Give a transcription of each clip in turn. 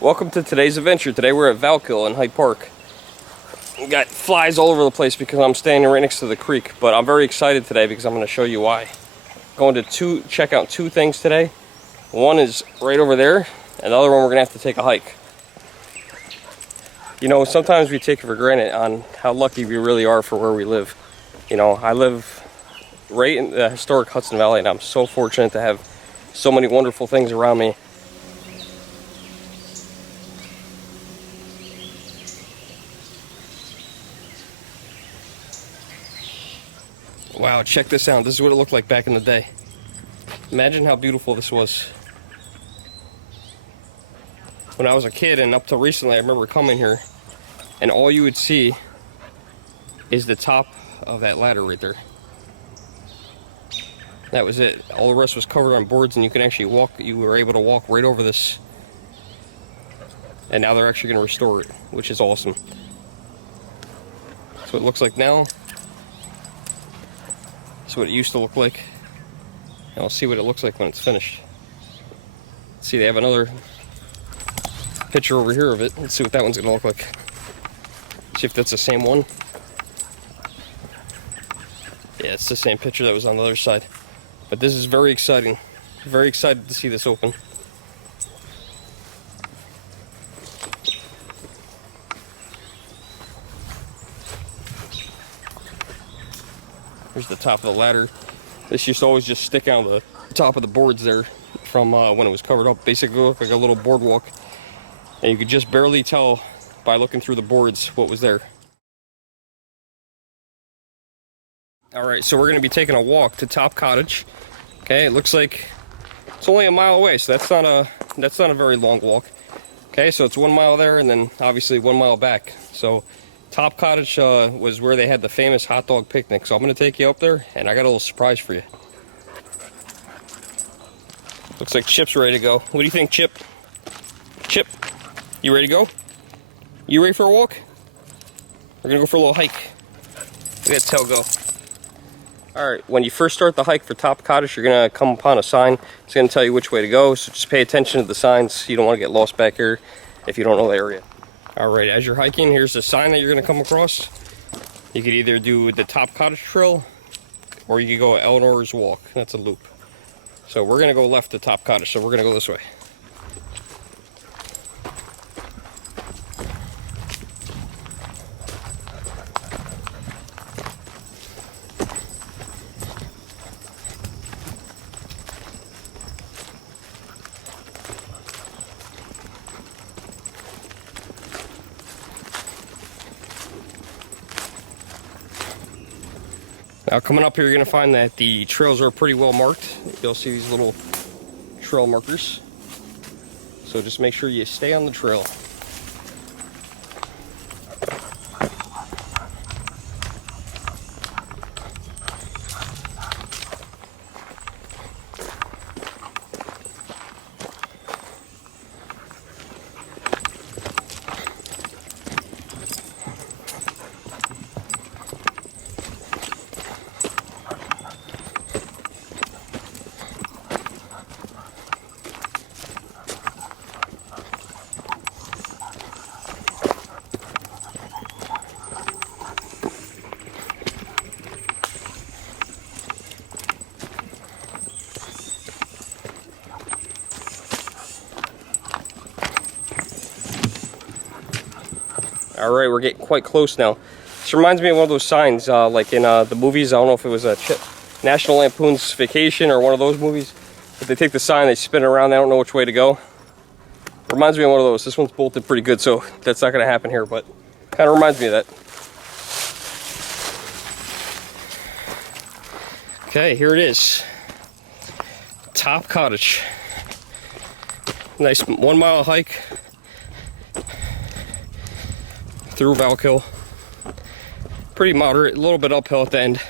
Welcome to today's adventure. Today we're at Valkill in Hyde Park. We got flies all over the place because I'm standing right next to the creek, but I'm very excited today because I'm going to show you why. Going to check out two things today. One is right over there, and the other one we're going to have to take a hike. You know, sometimes we take it for granted on how lucky we really are for where we live. You know, I live right in the historic Hudson Valley, and I'm so fortunate to have so many wonderful things around me. Wow, check this out. This is what it looked like back in the day. Imagine how beautiful this was. When I was a kid and up till recently, I remember coming here and all you would see is the top of that ladder right there. That was it. All the rest was covered on boards and you could actually walk, you were able to walk right over this. And now they're actually going to restore it, which is awesome. That's what it looks like now. That's what it used to look like. And I'll see what it looks like when it's finished. See, they have another picture over here of it. Let's see what that one's going to look like. See if that's the same one. Yeah, it's the same picture that was on the other side. But this is very exciting. Very excited to see this open. Here's the top of the ladder. This used to always just stick out the top of the boards there from when it was covered up. Basically looked like a little boardwalk. And you could just barely tell by looking through the boards what was there. Alright, so we're going to be taking a walk to Top Cottage. Okay, it looks like it's only a mile away, so that's not a very long walk. Okay, so it's 1 mile there and then obviously 1 mile back. So Top Cottage was where they had the famous hot dog picnic. So I'm going to take you up there and I got a little surprise for you. Looks like Chip's ready to go. What do you think, Chip? Chip, you ready to go? You ready for a walk? We're going to go for a little hike. Look at that tail go. Alright, when you first start the hike for Top Cottage, you're going to come upon a sign. It's going to tell you which way to go, so just pay attention to the signs. You don't want to get lost back here if you don't know the area. Alright, as you're hiking, here's the sign that you're going to come across. You could either do the Top Cottage Trail, or you could go Eleanor's Walk. That's a loop. So we're going to go left to Top Cottage, so we're going to go this way. Now coming up here, you're going to find that the trails are pretty well marked. You'll see these little trail markers. So just make sure you stay on the trail. Alright, we're getting quite close now. This reminds me of one of those signs, like in the movies. I don't know if it was a National Lampoon's Vacation or one of those movies. But they take the sign, they spin it around, they don't know which way to go. Reminds me of one of those. This one's bolted pretty good, so that's not going to happen here, but kind of reminds me of that. Okay, here it is. Top Cottage. Nice 1 mile hike through Valkill. Pretty moderate, a little bit uphill at the end.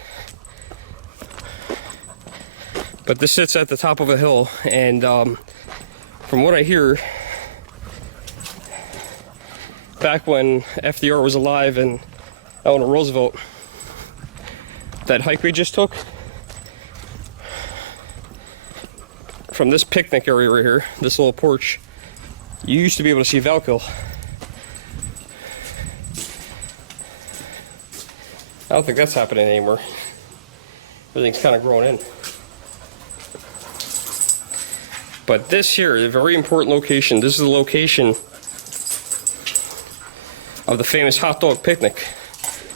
But this sits at the top of a hill, and from what I hear, back when FDR was alive and Eleanor Roosevelt, that hike we just took, from this picnic area right here, this little porch, You used to be able to see Valkill. I don't think that's happening anymore. Everything's kind of grown in. But this here is a very important location. This is the location of the famous hot dog picnic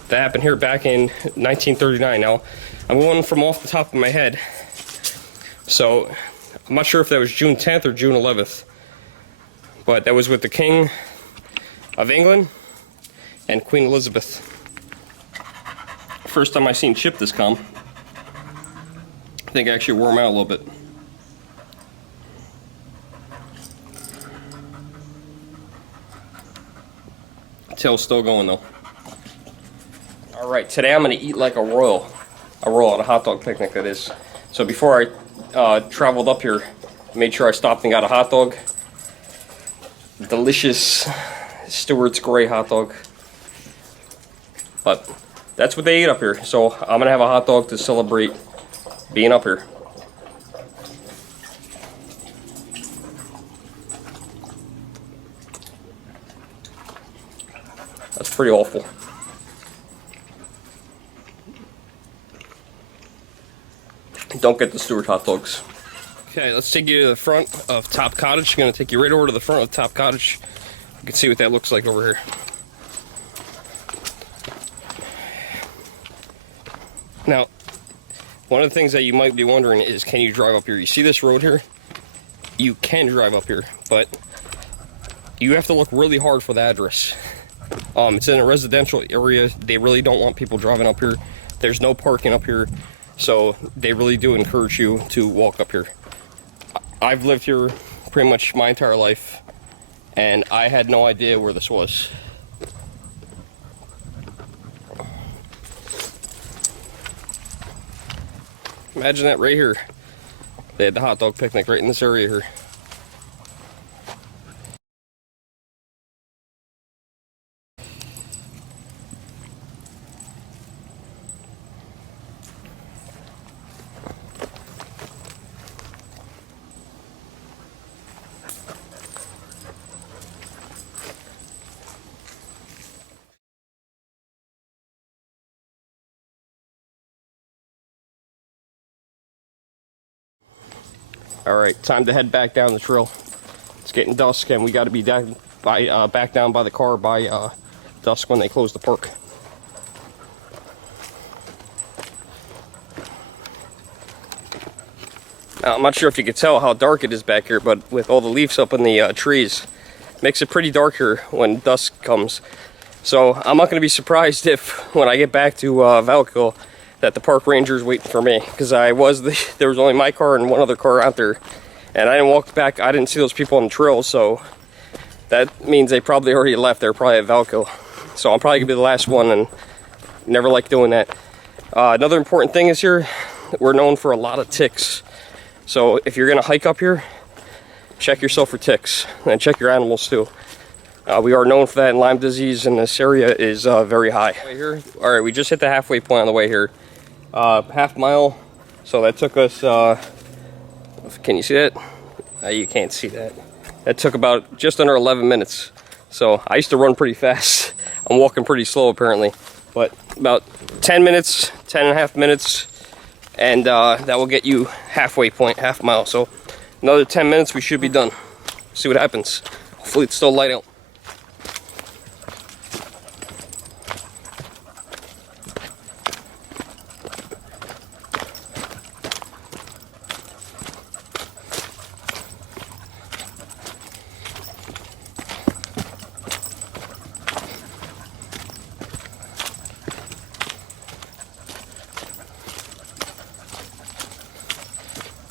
that happened here back in 1939. Now, I'm going from off the top of my head, so I'm not sure if that was June 10th or June 11th, but that was with the King of England and Queen Elizabeth. First time I seen Chip this calm. I think I actually wore him out a little bit. Tail's still going though. Alright, today I'm going to eat like a royal. A royal at a hot dog picnic, that is. So before I traveled up here, made sure I stopped and got a hot dog. Delicious Stewart's Grey hot dog. But that's what they eat up here. So I'm going to have a hot dog to celebrate being up here. That's pretty awful. Don't get the Stewart hot dogs. Okay, let's take you to the front of Top Cottage. I'm going to take you right over to the front of Top Cottage. You can see what that looks like over here. Now, one of the things that you might be wondering is, can you drive up here? You see this road here? You can drive up here, but you have to look really hard for the address. It's in a residential area. They really don't want people driving up here. There's no parking up here, so they really do encourage you to walk up here. I've lived here pretty much my entire life, and I had no idea where this was. Imagine that right here. They had the hot dog picnic right in this area here. Alright, time to head back down the trail. It's getting dusk and we got to be back down by the car by dusk when they close the park. Now, I'm not sure if you can tell how dark it is back here, but with all the leaves up in the trees, it makes it pretty dark here when dusk comes. So I'm not going to be surprised if when I get back to Valkill that the park ranger is waiting for me, because there was only my car and one other car out there, and I didn't walk back. I didn't see those people on the trail, so that means they probably already left. They're probably at Valkill, so I'm probably gonna be the last one, and never like doing that. Another important thing is here, we're known for a lot of ticks. So if you're gonna hike up here, check yourself for ticks and check your animals too. We are known for that, and Lyme disease in this area is very high. Right here, all right, we just hit the halfway point on the way here. Half mile, so that took us, can you see that? You can't see that. That took about just under 11 minutes. So I used to run pretty fast. I'm walking pretty slow apparently, but about 10 minutes, 10 and a half minutes, and that will get you halfway point, half mile. So another 10 minutes, we should be done. See what happens. Hopefully it's still light out.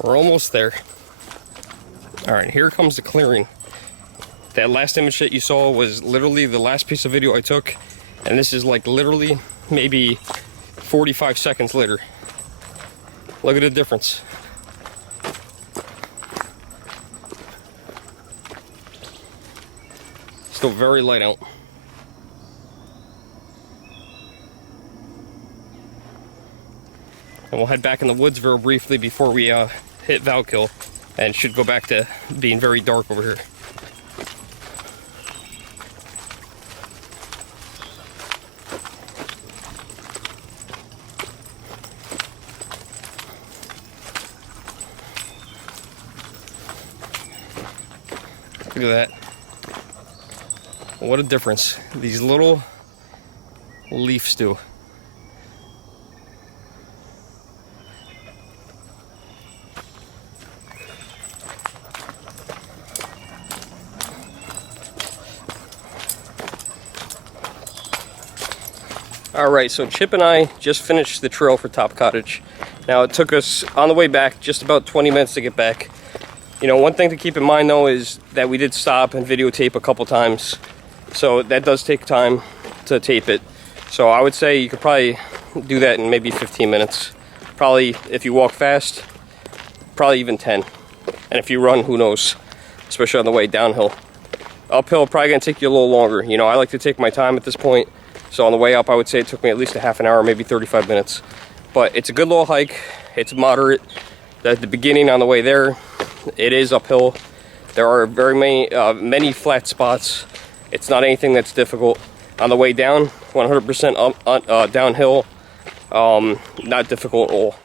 We're almost there. All right, here comes the clearing. That last image that you saw was literally the last piece of video I took, and this is like literally maybe 45 seconds later. Look at the difference. Still very light out. And we'll head back in the woods very briefly before we hit Valkill, and should go back to being very dark over here. Look at that. What a difference these little leaves do. Alright, so Chip and I just finished the trail for Top Cottage. Now it took us, on the way back, just about 20 minutes to get back. You know, one thing to keep in mind though is that we did stop and videotape a couple times. So that does take time to tape it. So I would say you could probably do that in maybe 15 minutes. Probably, if you walk fast, probably even 10. And if you run, who knows, especially on the way downhill. Uphill, probably gonna take you a little longer. You know, I like to take my time at this point. So on the way up, I would say it took me at least a half an hour, maybe 35 minutes. But it's a good little hike. It's moderate. At the beginning, on the way there, it is uphill. There are very many flat spots. It's not anything that's difficult. On the way down, 100% downhill. Not difficult at all.